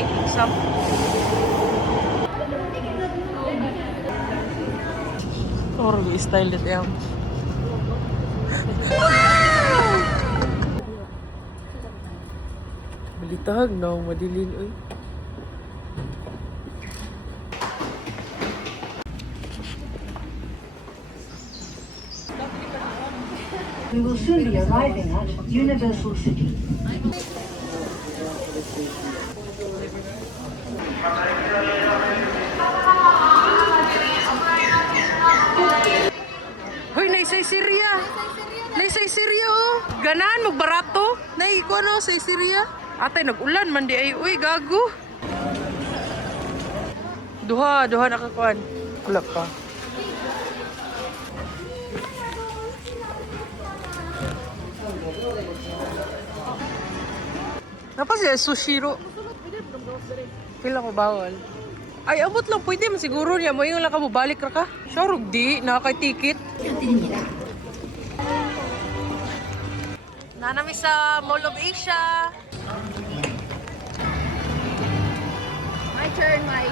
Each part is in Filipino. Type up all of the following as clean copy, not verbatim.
take some. Or we style it out. Balitahag na madilin oy. We will soon be arriving at Universal City. Hoy, naisay Syria. Naisay Syria oh. Ganahan magbarato. Nay ko ano sa Syria. Atay nag-ulan man di ay uy gago. Duha nakakuan. Wala pa. Napa siya sushiro? Pila ko bawal. Ay, abot lang. Pwede man siguro niya. Mo yung lang ka mo balik ra ka. Sure, di. Nakakay-ticket. Nanami sa Mall of Asia. My turn, my...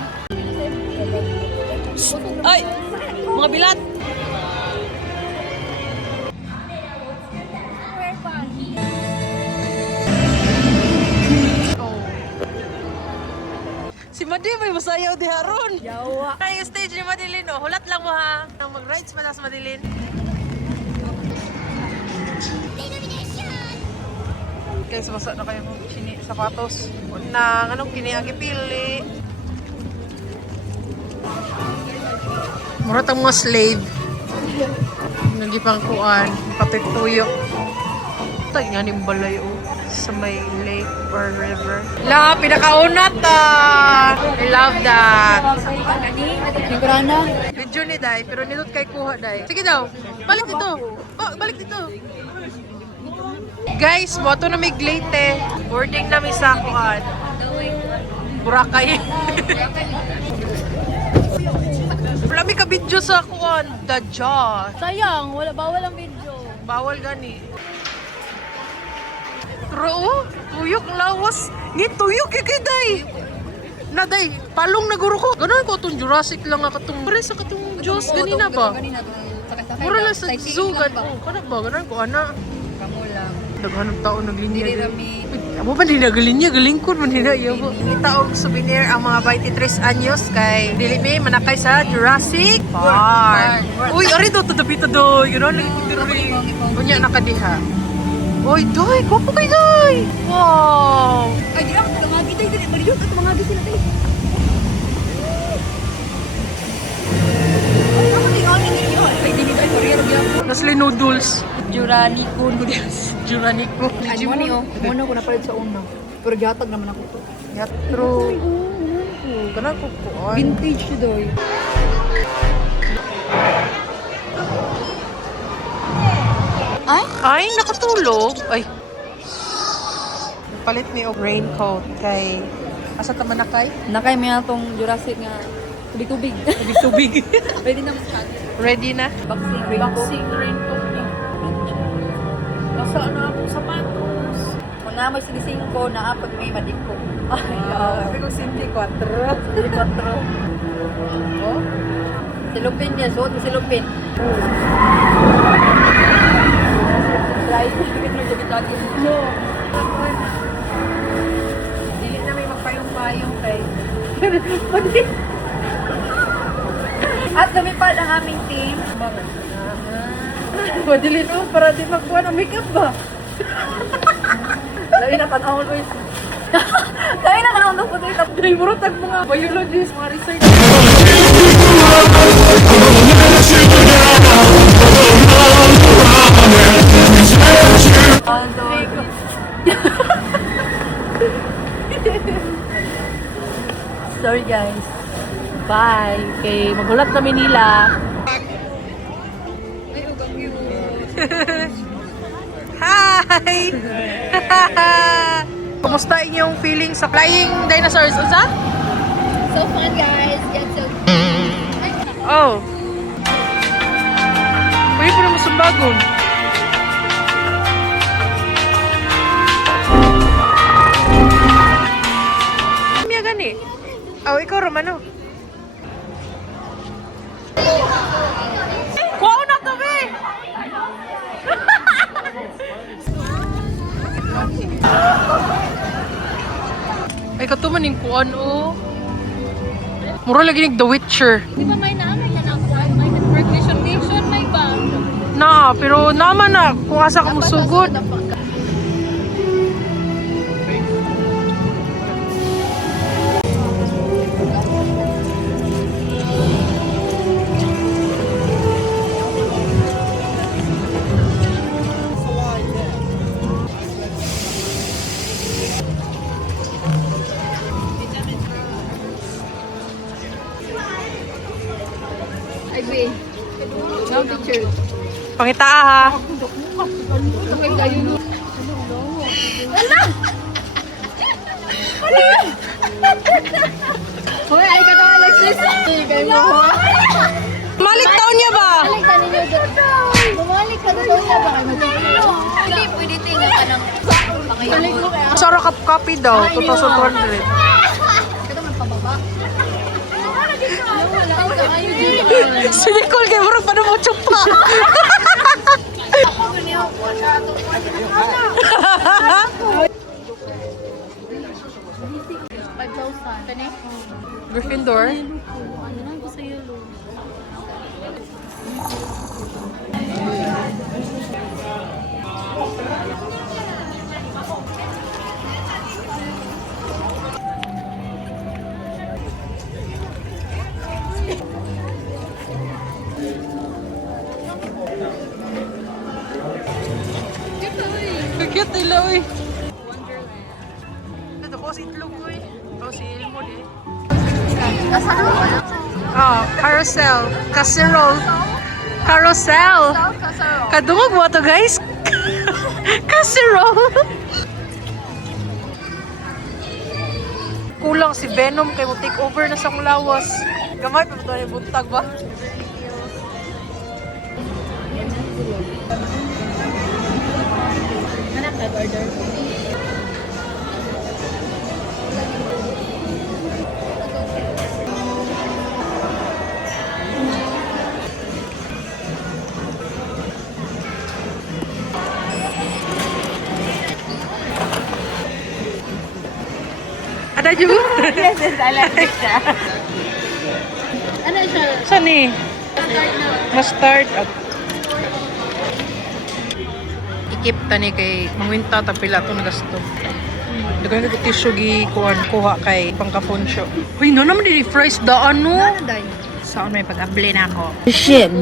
Ay! Mga bilat! Si Madi may masayaw di haron. Yawa. Ay, yung stage ni Madilin, oh. Hulat lang mo ha. Nang mag-rides pala sa Madilin. Guys, basa na kayo ng chini, sapatos. Unang, anong kini ang ipili? Murat ang mga slave. Nagipang kuan, patituyok. Ito nga ni balay, oh. Sa may lake or river. La, pinakaunat I love that. Nagurana. Video ni Day, pero nilot kay kuha Day. Sige daw, balik dito. Oh, balik dito. Guys, moto na may Leyte. Boarding na may sa kuan. Boracay. Wala may ka-video sa kuan. The Jaw. Sayang, bawal ang video. Bawal gani. Pero tuyok lawas. Ni tuyok kay Day. Na Day, palong na guro ko. Ganon ko itong Jurassic lang nga katong. Pare sa katong Diyos, ganina ba? Mura lang sa zoo. Kanak ba? Ganon ko, ana. Kamu lang. Naghanap taon, naglinya. Dili rami. Amo ba din nagalinya? Galingkod man nila. Itaog souvenir ang mga 23 anyos kay dili may manakay sa Jurassic Park. Uy, ari do, tadabi to do. Ganon, nagipindiri. Kunya nakadiha. Uy, Doy! Gwapo kay Doy! Wow! Ay, di ako tumangagi tayo. Baliw ka tumangagi sila tayo. Ako tingnan ninyo. Ay, dili tayo. Koreano biya. Nasli noodles. Juranico noodles. Juranico. Ano ni oh? Muna ko napalit sa una. Pero gihatag naman ako to. Yatro. Kanan ko po. Vintage si Doy. Ay, nakatulog. Ay. Palit mi og raincoat kay asa ta man nakay? Nakay may atong Jurassic nga tubig-tubig. Tubig. Pwede na masyad. Ready na? Boxing raincoat ni. Nasa na akong sapatos. Kung na may sinising ko, naapag may madik ko. Sabi ko Cindy 4. Hindi 4. Oh? Silupin niya. Suot mo silupin. Right? No. Dili na may magpayong-payong kay. At lumipad ang aming team. Madili no, para di magkuha ng makeup ba? Lawi na panahon ko yun. Lawi na panahon ko ito. Ay, murutag mga biologists, mga research. Sorry guys. Bye. Okay, magulat kami nila. Hi! Kumusta inyong feeling sa flying dinosaurs? Unsa? So fun guys. Get so Oh. Pwede po na masumbagon. Oh, ikaw, Romano. Kuha na to, be! Ay, katuman yung kuan, oh. Mura lagi ng The Witcher. Di ba may naamay ka na ako? May Recreation Nation, may ba? Na, pero naman na, kung asa ka musugod. Ay, be. No picture. Pangitaa, ha? Okay, gayo. Hoy, ay ka daw, Alexis. Kayo mo, ha? Malik taon niya ba? Bumalik ka ninyo doon. Bumalik ka doon na ba? Hindi, pwede tingnan ka ng pangayon mo. Sarap copy daw, 2,200. Ito man pababa. Wala ka kayo dito. Si Nicole, kayo mura pa na mo chupa. Ako ganyan ako sa ato. Kani? Gryffindor. Ano lang ko sa yellow? Cute nila, uy. Ito ko si Itlog, uy. O si Ilmo, eh. Carousel. Casserole. Carousel. Kadungog mo to, guys. Casserole. Kulang si Venom kay mo take over na sa lawas. Gamay pa ito yung buntag ba? Anak, nag-order. Ada juga? Yes, I like it. Ano siya? Saan ni? Start na. Ma-start. Ikip tani kay mangwinta ta pila to nagasto. Dagan ko tissue gi kuha kay pangkaponsyo. Uy, no naman di fries daan no. Ano dahil? Saan may pag-abli na ako? Shit.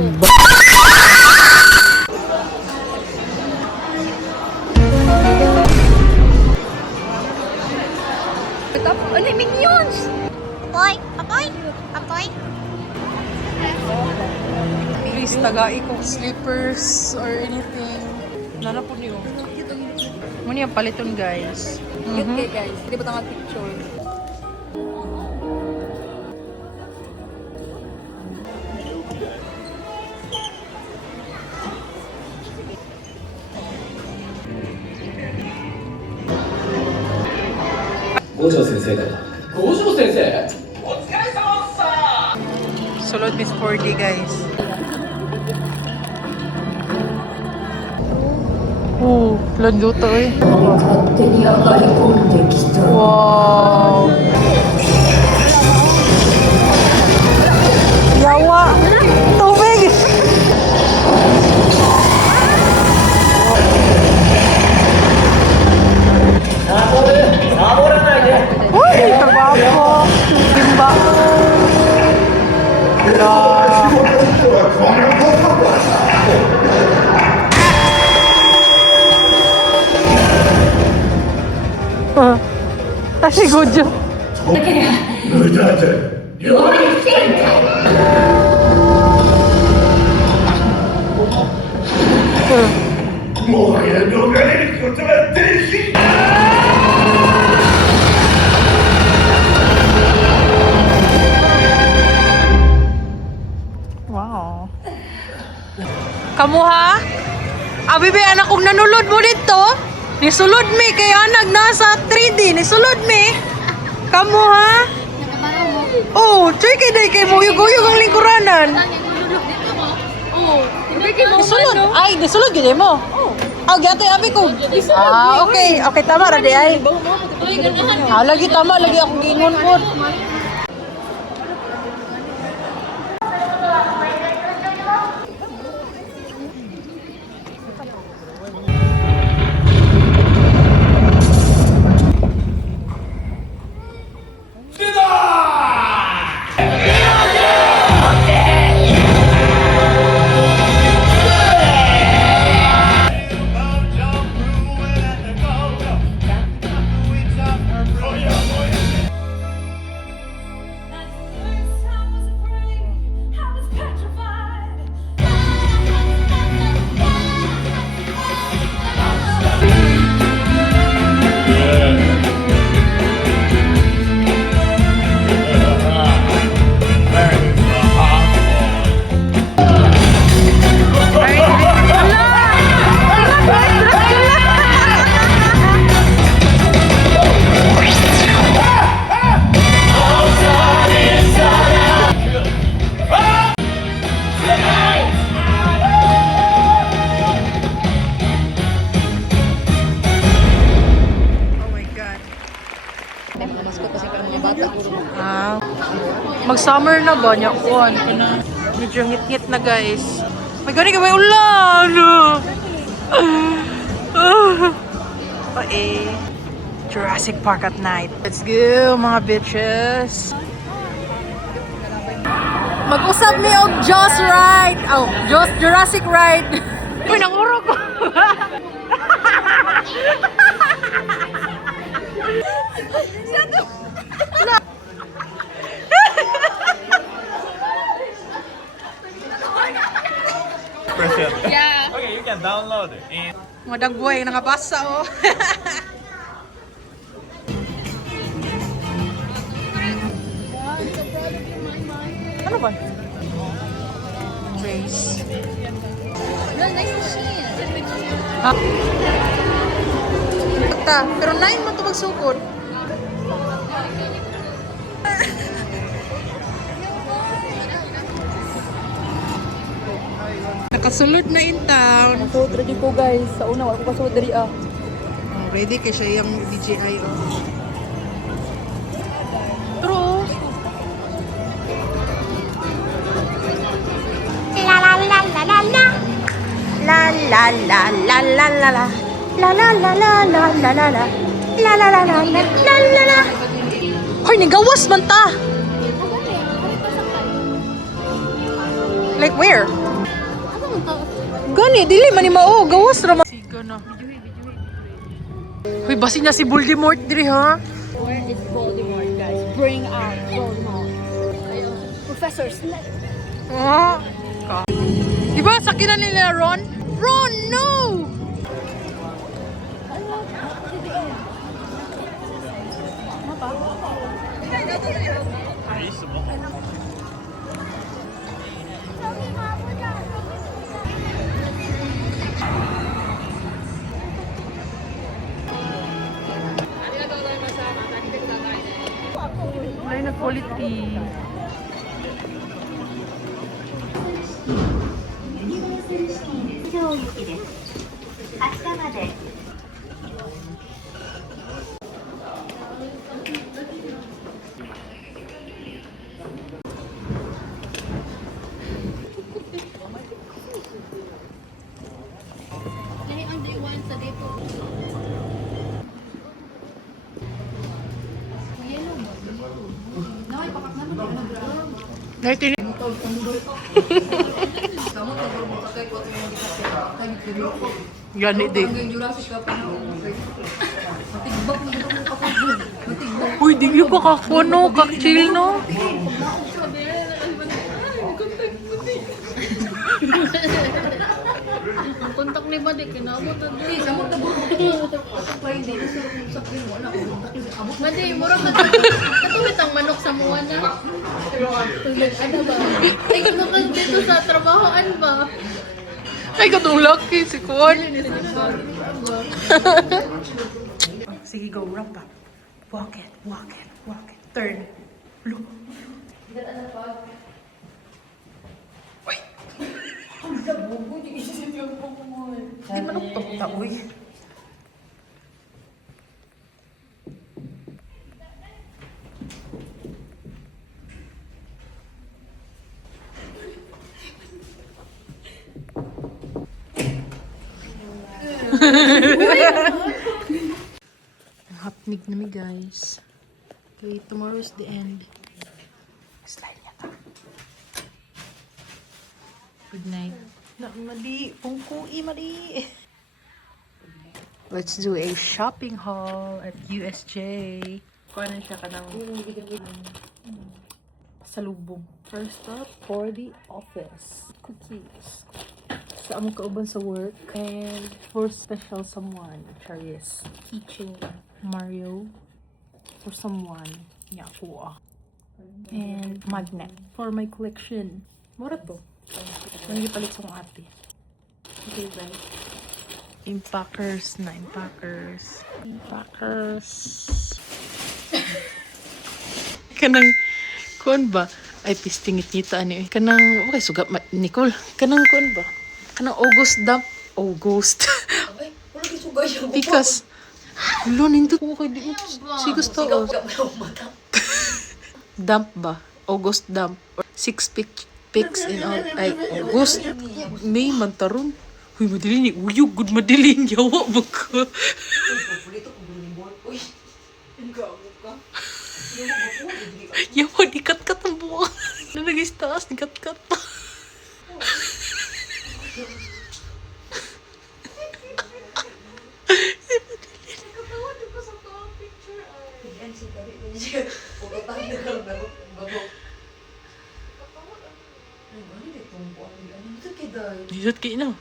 Ano yung minions? Apoy! Apoy! Apoy! Please, tagai kong slippers or anything. Nana po niyo. Muna yung paliton, guys. Cute kayo guys. Hindi ba ito mag-picture? Sulod Miss 4D, guys. Lando to eh. Wow. Yawa. Tubig. Uy, tabako. Timba. Tashi gojo. もはや逃れることはできん。 Wow. Kamu ha? Abibe anak kong nanulod mo dito. Nisulod mi kay anak nasa 3D. Nisulod mi. Kamu ha? Nakabaro mo. Oh, chay kay day kay muyog-uyog ang lingkuranan. Nagululog dito mo. Oo. Hindi kayo Isulod. Ay, isulod gid mo. Oh, gato abi ko. Okay. Okay, tama ra di ay. Uy, ganahan. Lagi tama, lagi ako giingon po. Oh my God. Mag-summer na ba niya? Kuhan ko na. Medyo ngit-ngit na guys. May gani ka ba? Ulan! Jurassic Park at night. Let's go mga bitches. Mag-usap mi og Jaws ride. Oh, Jaws Jurassic ride. Uy, nanguro ko. Yeah. Okay, you can download it. And Mga dagboy, nakabasa oh. Ano ba? Trace. Well, nice machine. Ha? Ta, pero 9 man ito magsukod. Nakasulod na in town. So, ready ko guys. Sa una, wala ko kasod dari ah. Ready kay siya yung DJI oh. True. La la la la la la. La la la la la la la. La la la la la la la la. La la la la la la la la. Hoy, nigawas man ta. Like where? Gani, dili man ni mao, gawas ra man. Siga na. Hoy, basi niya si Voldemort diri ha. Where is Voldemort, guys? Bring out Voldemort. Professor Snape. Ah. Diba sakinan nila Ron? Ron, no! Ay, na quality. Yan ang day one sa dito. Natin. Gani din. Uy, di nyo ka kapono, kakchill no? Ang kontak ni Badi, kinabot na doon. Badi, mura ka katulad ang manok sa muwan na. Tulad, ano ba? Ay, kung dito sa trabahoan ba? Ay, katong lucky si Kuan. Sige, go, ramp up. Walk it, walk it, walk it. Turn. Look. Di manuktok ta, uy. Hapnig na mi guys. Okay, tomorrow's the end. Slide niya ta. Good night. Na, mali. Pungkui, mali. Let's do a shopping haul at USJ. Kuha na siya ka ng pasalubong. First up, for the office. Cookies. Sa among kauban sa work. And for special someone. Charis. Keychain. Mario. For someone. Yakuha. And magnet. For my collection. Mura to. Nang ipalit sa kong ate. Okay, guys. Impackers na impackers. Impackers. Kanang, kuan ba? Ay, pistingit nita ani. Kanang, okay, sugat Nicole. Kanang kuan ba? Kanang August dump. August. Ay, wala kayo sugay siya. Because, ulo, nindot mo kay di mo. Si gusto ko. Dump ba? August dump. 6 pics in all. Ay, August. May mantaron. Huy, madili ni uyog. Good madiling. Yawa ba ka? Paborito ko bulimon. Uy, ang gago ka. Yawa, di kat-kat ang buwan. Nalagay sa taas, di kat-kat pa. Yan si Kari. Pagkatahan na ka lang. Bago. Ay, ano dito? Ano dito? Ano dito? Dito kayo na.